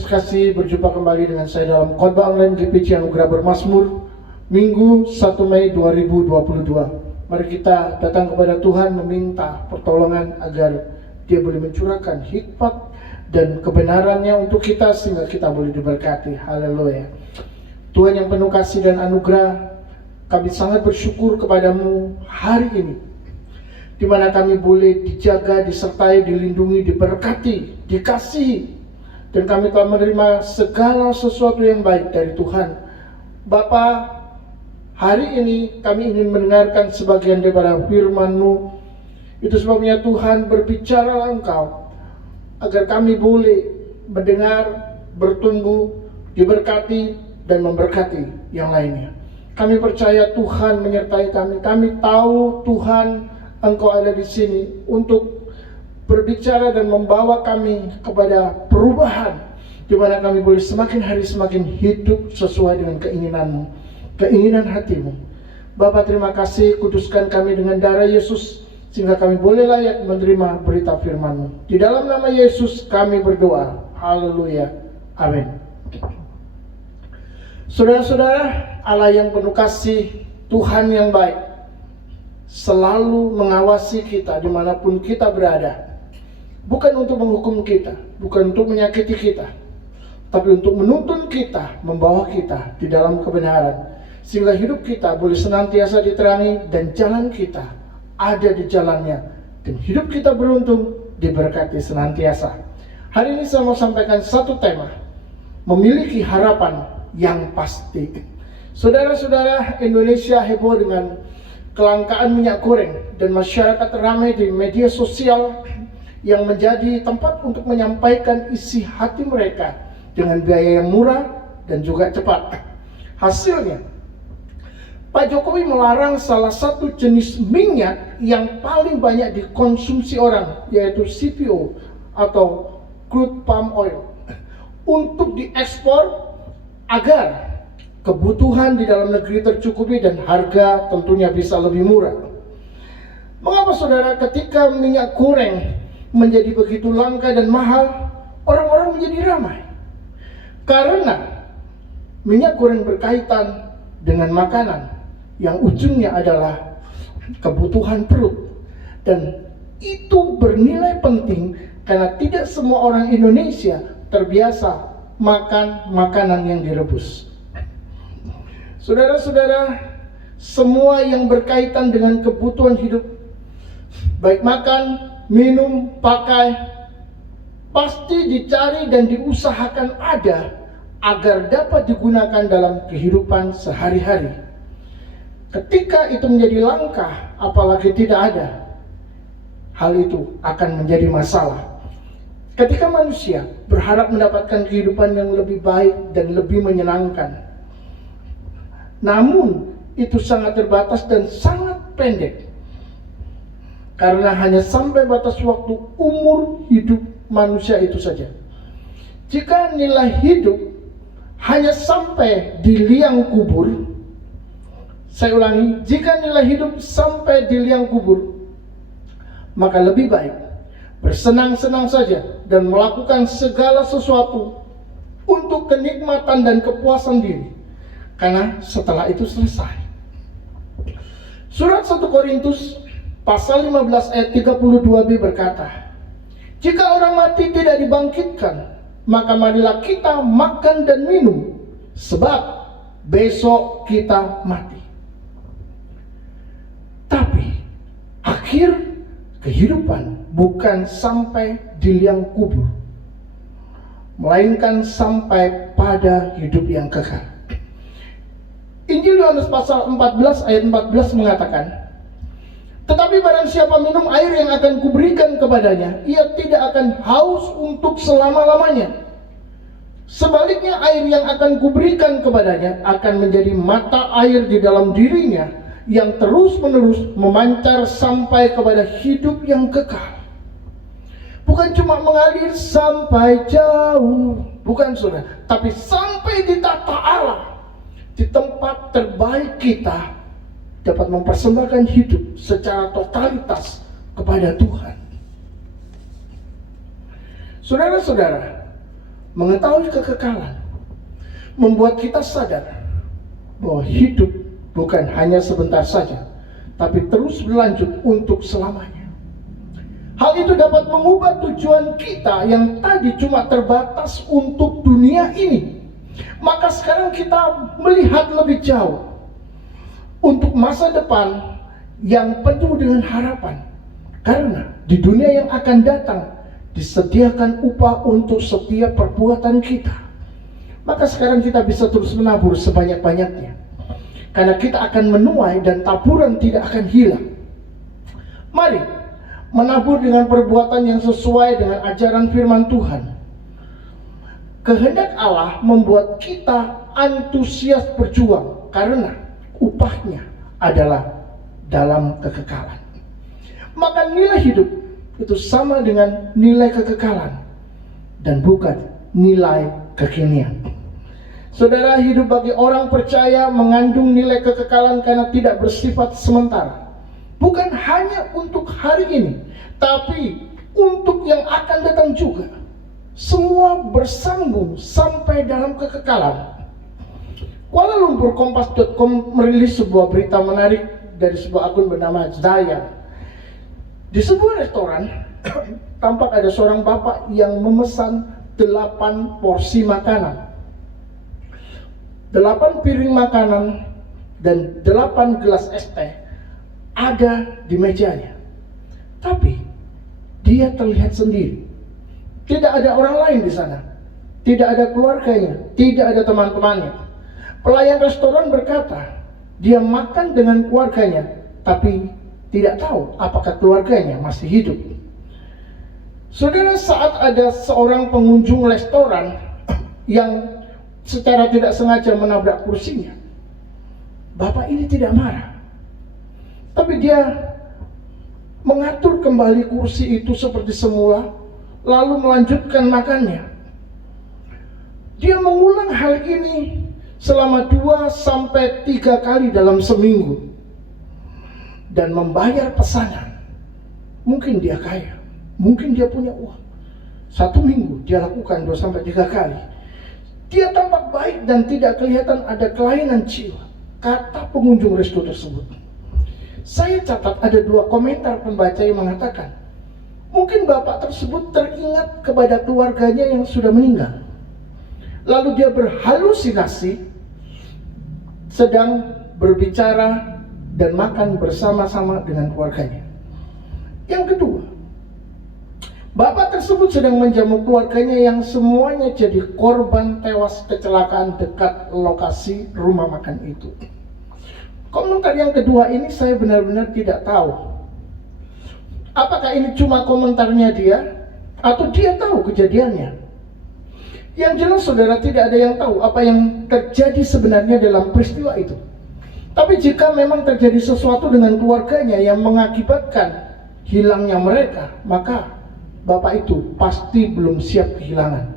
Yesus kasih, berjumpa kembali dengan saya dalam khotbah online GPC Anugerah Bermazmur Minggu 1 Mei 2022. Mari kita datang kepada Tuhan meminta pertolongan agar Dia boleh mencurahkan hikmat dan kebenarannya untuk kita sehingga kita boleh diberkati. Haleluya. Tuhan yang penuh kasih dan anugerah, kami sangat bersyukur kepadamu hari ini, di mana kami boleh dijaga, disertai, dilindungi, diberkati, dikasihi, dan kami telah menerima segala sesuatu yang baik dari Tuhan. Bapa, hari ini kami ingin mendengarkan sebagian daripada firman-Mu. Itu sebabnya Tuhan, berbicara Engkau agar kami boleh mendengar, bertumbuh, diberkati, dan memberkati yang lainnya. Kami percaya Tuhan menyertai kami. Kami tahu Tuhan, Engkau ada di sini untuk berbicara dan membawa kami kepada perubahan, di mana kami boleh semakin hari semakin hidup sesuai dengan keinginan-Mu, keinginan hati-Mu. Bapa, terima kasih, kuduskan kami dengan darah Yesus, sehingga kami boleh layak menerima berita firman-Mu. Di dalam nama Yesus kami berdoa. Haleluya. Amin. Saudara-saudara, Allah yang penuh kasih, Tuhan yang baik, selalu mengawasi kita dimanapun kita berada. Bukan untuk menghukum kita, bukan untuk menyakiti kita, tapi untuk menuntun kita, membawa kita di dalam kebenaran, sehingga hidup kita boleh senantiasa diterangi dan jalan kita ada di jalannya, dan hidup kita beruntung, diberkati senantiasa. Hari ini saya mau sampaikan satu tema, memiliki harapan yang pasti. Saudara-saudara, Indonesia heboh dengan kelangkaan minyak goreng, dan masyarakat ramai di media sosial yang menjadi tempat untuk menyampaikan isi hati mereka dengan biaya yang murah dan juga cepat. Hasilnya, Pak Jokowi melarang salah satu jenis minyak yang paling banyak dikonsumsi orang, yaitu CPO atau crude palm oil, untuk diekspor agar kebutuhan di dalam negeri tercukupi dan harga tentunya bisa lebih murah. Mengapa saudara, ketika minyak goreng menjadi begitu langka dan mahal, orang-orang menjadi ramai? Karena minyak goreng berkaitan dengan makanan yang ujungnya adalah kebutuhan perut, dan itu bernilai penting karena tidak semua orang Indonesia terbiasa makan makanan yang direbus. Saudara-saudara, semua yang berkaitan dengan kebutuhan hidup, baik makan, minum, pakai, pasti dicari dan diusahakan ada agar dapat digunakan dalam kehidupan sehari-hari. Ketika itu menjadi langka, apalagi tidak ada, hal itu akan menjadi masalah. Ketika manusia berharap mendapatkan kehidupan yang lebih baik dan lebih menyenangkan, namun itu sangat terbatas dan sangat pendek, karena hanya sampai batas waktu umur hidup manusia itu saja. Jika nilai hidup hanya sampai di liang kubur, saya ulangi, jika nilai hidup sampai di liang kubur, maka lebih baik bersenang-senang saja dan melakukan segala sesuatu untuk kenikmatan dan kepuasan diri, karena setelah itu selesai. Surat 1 Korintus Pasal 15 ayat 32b berkata, jika orang mati tidak dibangkitkan, maka marilah kita makan dan minum, sebab besok kita mati. Tapi akhir kehidupan bukan sampai di liang kubur, melainkan sampai pada hidup yang kekal. Injil Yohanes pasal 14 ayat 14 mengatakan, tetapi barang siapa minum air yang akan kuberikan kepadanya, ia tidak akan haus untuk selama-lamanya. Sebaliknya, air yang akan kuberikan kepadanya akan menjadi mata air di dalam dirinya, yang terus-menerus memancar sampai kepada hidup yang kekal. Bukan cuma mengalir sampai jauh, bukan saudara, tapi sampai di tata Allah, di tempat terbaik kita dapat mempersembahkan hidup secara totalitas kepada Tuhan. Saudara-saudara, Mengetahui kekekalan membuat kita sadar bahwa hidup bukan hanya sebentar saja, tapi terus berlanjut untuk selamanya. Hal itu dapat mengubah tujuan kita yang tadi cuma terbatas untuk dunia ini. Maka sekarang kita melihat lebih jauh untuk masa depan yang penuh dengan harapan. Karena di dunia yang akan datang disediakan upah untuk setiap perbuatan kita. Maka sekarang kita bisa terus menabur sebanyak-banyaknya, karena kita akan menuai dan taburan tidak akan hilang. Mari menabur dengan perbuatan yang sesuai dengan ajaran firman Tuhan. Kehendak Allah membuat kita antusias berjuang, karena upahnya adalah dalam kekekalan. Maka nilai hidup itu sama dengan nilai kekekalan dan bukan nilai kekinian. Saudara, hidup bagi orang percaya mengandung nilai kekekalan karena tidak bersifat sementara. Bukan hanya untuk hari ini, tapi untuk yang akan datang juga. Semua bersambung sampai dalam kekekalan. Kuala Lumpur Kompas.com merilis sebuah berita menarik dari sebuah akun bernama Zaya. Di sebuah restoran tampak ada seorang bapak yang memesan 8 porsi makanan, 8 piring makanan, dan 8 gelas es teh ada di mejanya. Tapi dia terlihat sendiri. Tidak ada orang lain di sana. Tidak ada keluarganya, tidak ada teman-temannya. Pelayan restoran berkata, dia makan dengan keluarganya, tapi tidak tahu apakah keluarganya masih hidup. Saudara, saat ada seorang pengunjung restoran yang secara tidak sengaja menabrak kursinya, bapak ini tidak marah, tapi dia mengatur kembali kursi itu seperti semula, lalu melanjutkan makannya. Dia mengulang hal ini selama 2-3 kali dalam seminggu dan membayar pesanan. Mungkin dia kaya, mungkin dia punya uang. 1 minggu dia lakukan 2-3 kali. Dia tampak baik dan tidak kelihatan ada kelainan jiwa, kata pengunjung resto tersebut. Saya catat ada 2 komentar pembaca yang mengatakan, mungkin bapak tersebut teringat kepada keluarganya yang sudah meninggal. Lalu dia berhalusinasi sedang berbicara dan makan bersama-sama dengan keluarganya. Yang kedua, bapak tersebut sedang menjamu keluarganya yang semuanya jadi korban tewas kecelakaan dekat lokasi rumah makan itu. Komentar yang kedua ini saya benar-benar tidak tahu. Apakah ini cuma komentarnya dia, atau dia tahu kejadiannya? Yang jelas saudara, tidak ada yang tahu apa yang terjadi sebenarnya dalam peristiwa itu. Tapi jika memang terjadi sesuatu dengan keluarganya yang mengakibatkan hilangnya mereka, maka bapak itu pasti belum siap kehilangan.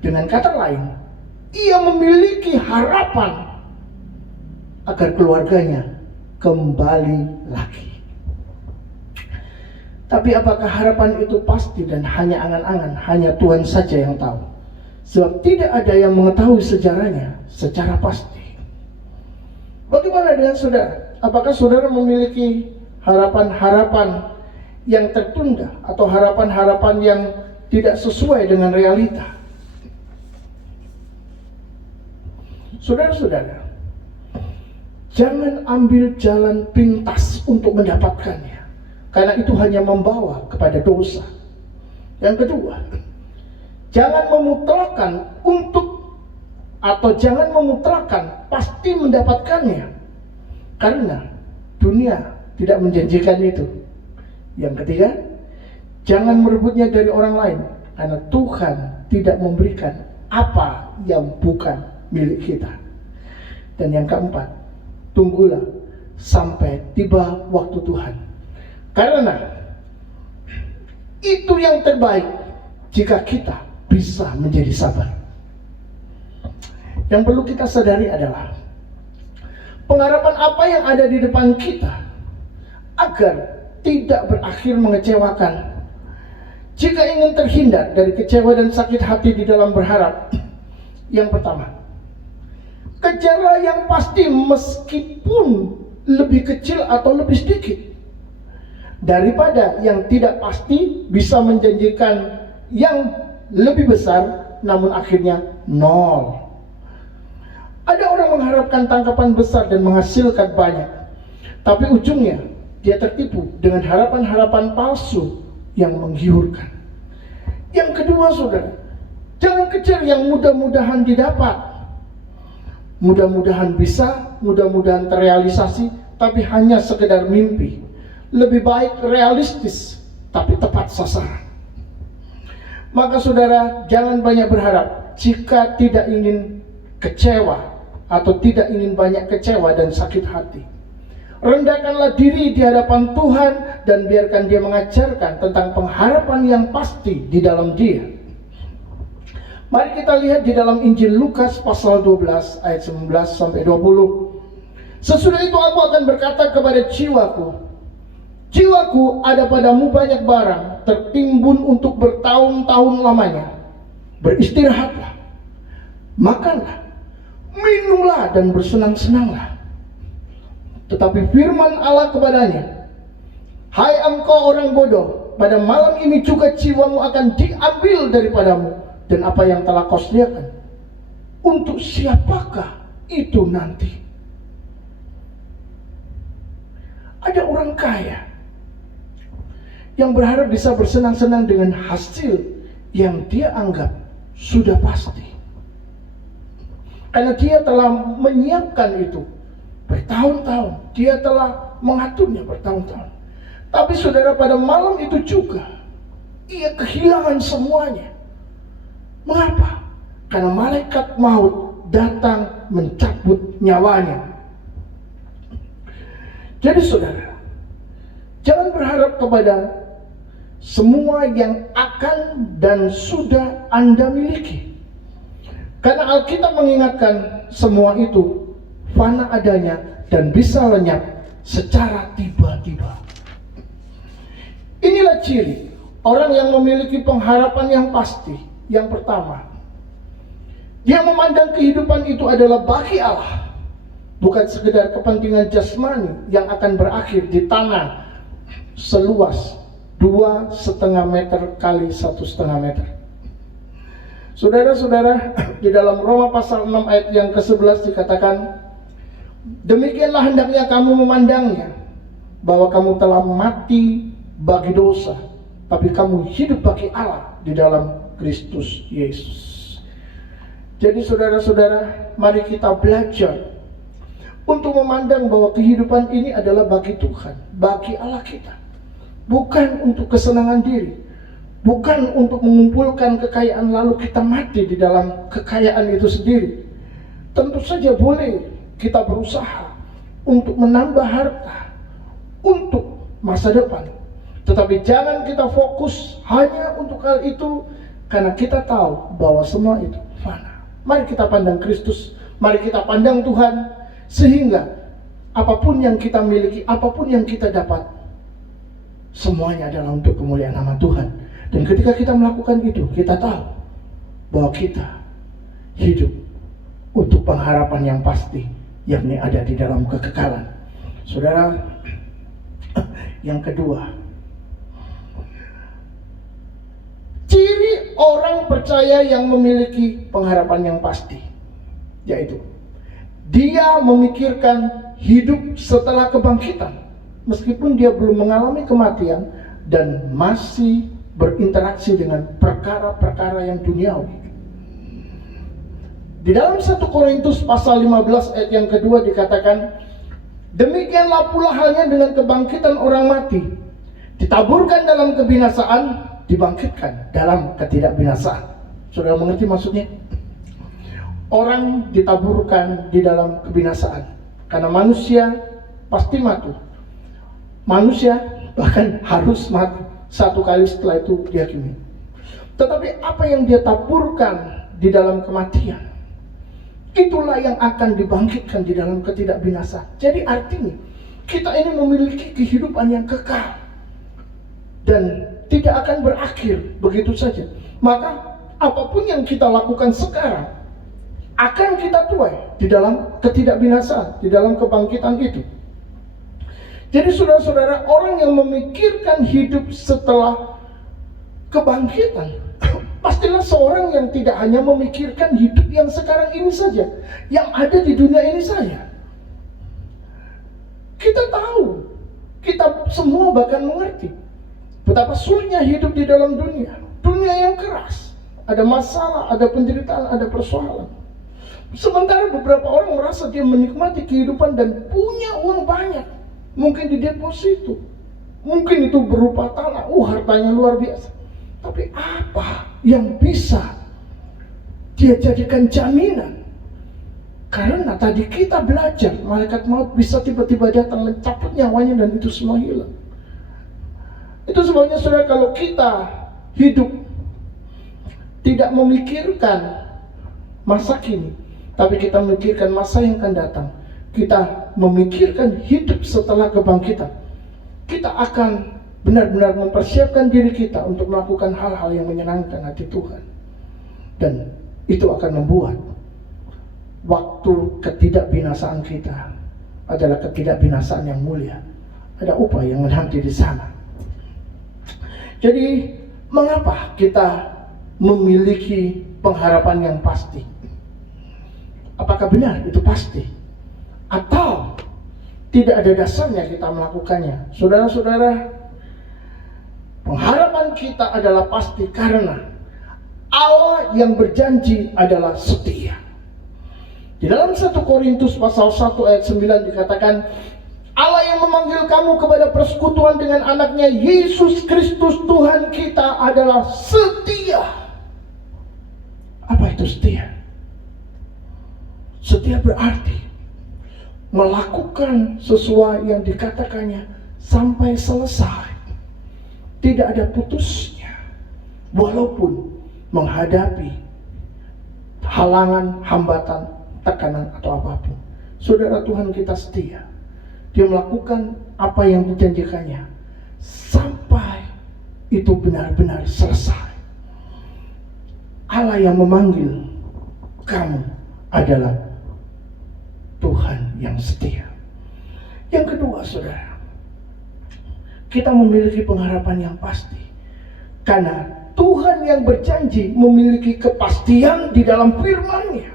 Dengan kata lain, ia memiliki harapan agar keluarganya kembali lagi. Tapi apakah harapan itu pasti dan hanya angan-angan? Hanya Tuhan saja yang tahu. Sebab tidak ada yang mengetahui sejarahnya secara pasti. Bagaimana dengan saudara? Apakah saudara memiliki harapan-harapan yang tertunda atau harapan-harapan yang tidak sesuai dengan realita? Saudara-saudara, jangan ambil jalan pintas untuk mendapatkannya, karena itu hanya membawa kepada dosa. Yang kedua, jangan memutlakan jangan memutlakan pasti mendapatkannya, karena dunia tidak menjanjikan itu. Yang ketiga, jangan merebutnya dari orang lain, karena Tuhan tidak memberikan apa yang bukan milik kita. Dan yang keempat, tunggulah sampai tiba waktu Tuhan, karena itu yang terbaik jika kita bisa menjadi sabar. Yang perlu kita sadari adalah pengharapan apa yang ada di depan kita agar tidak berakhir mengecewakan. Jika ingin terhindar dari kecewa dan sakit hati di dalam berharap, yang pertama, kejarlah yang pasti meskipun lebih kecil atau lebih sedikit, daripada yang tidak pasti bisa menjanjikan yang lebih besar namun akhirnya nol. Ada orang mengharapkan tangkapan besar dan menghasilkan banyak, tapi ujungnya dia tertipu dengan harapan-harapan palsu yang menggiurkan. Yang kedua, saudara, jangan kejar yang mudah-mudahan didapat. Mudah-mudahan bisa, mudah-mudahan terrealisasi, tapi hanya sekedar mimpi. Lebih baik realistis, tapi tepat sasaran. Maka saudara, jangan banyak berharap jika tidak ingin kecewa atau tidak ingin banyak kecewa dan sakit hati. Rendahkanlah diri di hadapan Tuhan dan biarkan Dia mengajarkan tentang pengharapan yang pasti di dalam Dia. Mari kita lihat di dalam Injil Lukas pasal 12 ayat 19 sampai 20. Sesudah itu aku akan berkata kepada jiwaku, jiwaku, ada padamu banyak barang tertimbun untuk bertahun-tahun lamanya. Beristirahatlah, makanlah, minumlah dan bersenang-senanglah. Tetapi firman Allah kepadanya, hai engkau orang bodoh, pada malam ini juga jiwamu akan diambil daripadamu, dan apa yang telah kau sediakan, untuk siapakah itu nanti? Ada orang kaya yang berharap bisa bersenang-senang dengan hasil yang dia anggap sudah pasti, karena dia telah menyiapkan itu bertahun-tahun, dia telah mengaturnya bertahun-tahun. Tapi saudara, pada malam itu juga ia kehilangan semuanya. Mengapa? Karena malaikat maut datang mencabut nyawanya. Jadi saudara, jangan berharap kepada semua yang akan dan sudah Anda miliki. Karena Alkitab mengingatkan semua itu fana adanya dan bisa lenyap secara tiba-tiba. Inilah ciri orang yang memiliki pengharapan yang pasti. Yang pertama, dia memandang kehidupan itu adalah bagi Allah, bukan sekedar kepentingan jasmani yang akan berakhir di tanah seluas 2,5 meter kali 1,5 meter. Saudara-saudara, di dalam Roma pasal 6 ayat yang ke-11 dikatakan, demikianlah hendaknya kamu memandangnya, bahwa kamu telah mati bagi dosa, tapi kamu hidup bagi Allah di dalam Kristus Yesus. Jadi saudara-saudara, mari kita belajar untuk memandang bahwa kehidupan ini adalah bagi Tuhan, bagi Allah kita. Bukan untuk kesenangan diri, bukan untuk mengumpulkan kekayaan lalu kita mati di dalam kekayaan itu sendiri. Tentu saja boleh kita berusaha untuk menambah harta untuk masa depan, tetapi jangan kita fokus hanya untuk hal itu, karena kita tahu bahwa semua itu fana. Mari kita pandang Kristus, mari kita pandang Tuhan, sehingga apapun yang kita miliki, apapun yang kita dapat, semuanya adalah untuk kemuliaan nama Tuhan. Dan ketika kita melakukan itu, kita tahu bahwa kita hidup untuk pengharapan yang pasti, yakni ada di dalam kekekalan. Saudara, yang kedua, ciri orang percaya yang memiliki pengharapan yang pasti, yaitu dia memikirkan hidup setelah kebangkitan, meskipun dia belum mengalami kematian dan masih berinteraksi dengan perkara-perkara yang duniawi. Di dalam 1 Korintus pasal 15 ayat yang kedua dikatakan, demikianlah pula halnya dengan kebangkitan orang mati, ditaburkan dalam kebinasaan, dibangkitkan dalam ketidakbinasaan. Saudara mengerti maksudnya? Orang ditaburkan di dalam kebinasaan karena manusia pasti mati. Manusia bahkan harus mati satu kali, setelah itu dihakimi. Tetapi apa yang dia taburkan di dalam kematian, itulah yang akan dibangkitkan di dalam ketidakbinasaan. Jadi artinya kita ini memiliki kehidupan yang kekal dan tidak akan berakhir begitu saja. Maka apapun yang kita lakukan sekarang akan kita tuai di dalam ketidakbinasaan, di dalam kebangkitan itu. Jadi saudara-saudara, orang yang memikirkan hidup setelah kebangkitan pastilah seorang yang tidak hanya memikirkan hidup yang sekarang ini saja, yang ada di dunia ini saja. Kita tahu, kita semua bahkan mengerti betapa sulitnya hidup di dalam dunia yang keras. Ada masalah, ada penderitaan, ada persoalan. Sementara beberapa orang merasa dia menikmati kehidupan dan punya uang banyak. Mungkin di deposito, mungkin itu berupa tanah, hartanya luar biasa. Tapi apa yang bisa dia jadikan jaminan? Karena tadi kita belajar, malaikat maut bisa tiba-tiba datang mencabut nyawanya dan itu semua hilang. Itu sebabnya saudara, kalau kita hidup tidak memikirkan masa kini, tapi kita memikirkan masa yang akan datang, kita memikirkan hidup setelah kebangkitan, kita akan benar-benar mempersiapkan diri kita untuk melakukan hal-hal yang menyenangkan hati Tuhan. Dan itu akan membuat waktu ketidakbinasaan kita adalah ketidakbinasaan yang mulia. Ada upah yang menanti di sana. Jadi mengapa kita memiliki pengharapan yang pasti? Apakah benar itu pasti? Atau tidak ada dasarnya kita melakukannya? Saudara-saudara, pengharapan kita adalah pasti karena Allah yang berjanji adalah setia. Di dalam 1 Korintus pasal 1 ayat 9 dikatakan, Allah yang memanggil kamu kepada persekutuan dengan anaknya Yesus Kristus Tuhan kita adalah setia. Apa itu setia? Setia berarti melakukan sesuai yang dikatakannya sampai selesai. Tidak ada putusnya. Walaupun menghadapi halangan, hambatan, tekanan atau apapun. Saudara, Tuhan kita setia. Dia melakukan apa yang dijanjikannya sampai itu benar-benar selesai. Allah yang memanggil kamu adalah Tuhan yang setia. Yang kedua, saudara, kita memiliki pengharapan yang pasti karena Tuhan yang berjanji memiliki kepastian di dalam firman-Nya.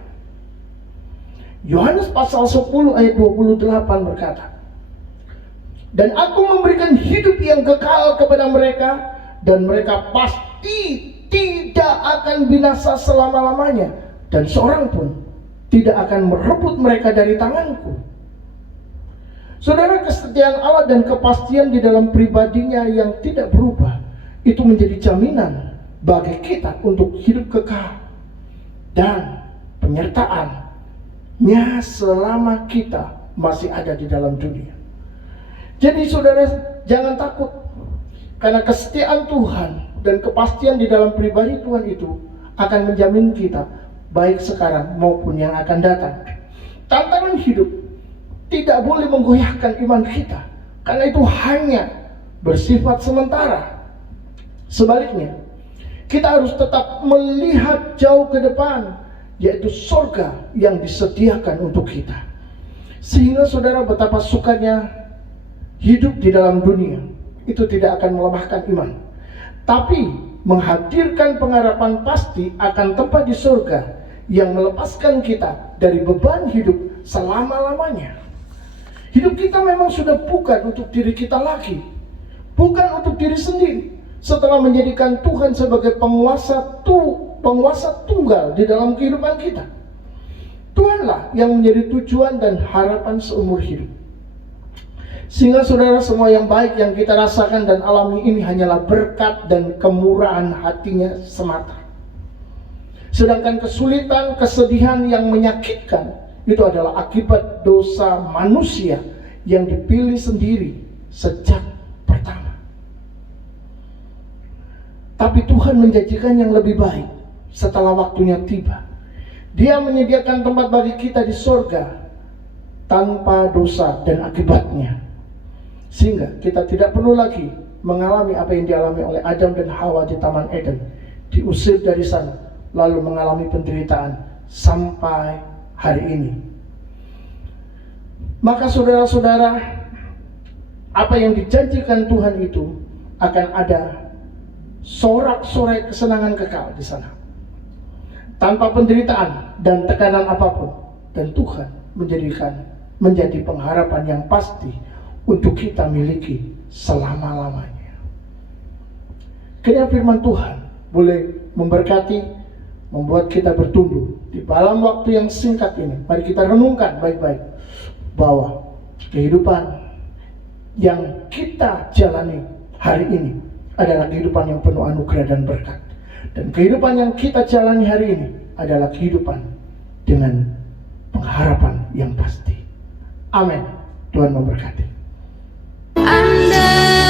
Yohanes pasal 10 ayat 28 berkata, dan aku memberikan hidup yang kekal kepada mereka, dan mereka pasti tidak akan binasa selama-lamanya, dan seorang pun tidak akan merebut mereka dari tanganku. Saudara, kesetiaan Allah dan kepastian di dalam pribadinya yang tidak berubah, itu menjadi jaminan bagi kita untuk hidup kekal dan penyertaannya selama kita masih ada di dalam dunia. Jadi saudara, jangan takut, karena kesetiaan Tuhan dan kepastian di dalam pribadi Tuhan itu akan menjamin kita baik sekarang maupun yang akan datang. Tantangan hidup tidak boleh menggoyahkan iman kita, karena itu hanya bersifat sementara. Sebaliknya, kita harus tetap melihat jauh ke depan, yaitu surga yang disediakan untuk kita. Sehingga saudara, betapa sukanya hidup di dalam dunia itu tidak akan melemahkan iman, tapi menghadirkan pengharapan pasti akan tempat di surga yang melepaskan kita dari beban hidup selama-lamanya. Hidup kita memang sudah bukan untuk diri kita lagi, bukan untuk diri sendiri. Setelah menjadikan Tuhan sebagai penguasa tunggal di dalam kehidupan kita, Tuhanlah yang menjadi tujuan dan harapan seumur hidup. Sehingga saudara, semua yang baik yang kita rasakan dan alami ini hanyalah berkat dan kemurahan hatinya semata. Sedangkan kesulitan, kesedihan yang menyakitkan itu adalah akibat dosa manusia yang dipilih sendiri sejak pertama. Tapi Tuhan menjanjikan yang lebih baik setelah waktunya tiba. Dia menyediakan tempat bagi kita di surga tanpa dosa dan akibatnya. Sehingga kita tidak perlu lagi mengalami apa yang dialami oleh Adam dan Hawa di Taman Eden, diusir dari sana, lalu mengalami penderitaan sampai hari ini. Maka saudara-saudara, apa yang dijanjikan Tuhan itu akan ada sorak-sorai kesenangan kekal di sana, tanpa penderitaan dan tekanan apapun. Dan Tuhan menjadi pengharapan yang pasti untuk kita miliki selama-lamanya. Kiranya firman Tuhan boleh memberkati, membuat kita bertumbuh di dalam waktu yang singkat ini. Mari kita renungkan baik-baik bahwa kehidupan yang kita jalani hari ini adalah kehidupan yang penuh anugerah dan berkat. Dan kehidupan yang kita jalani hari ini adalah kehidupan dengan pengharapan yang pasti. Amin. Tuhan memberkati. Anda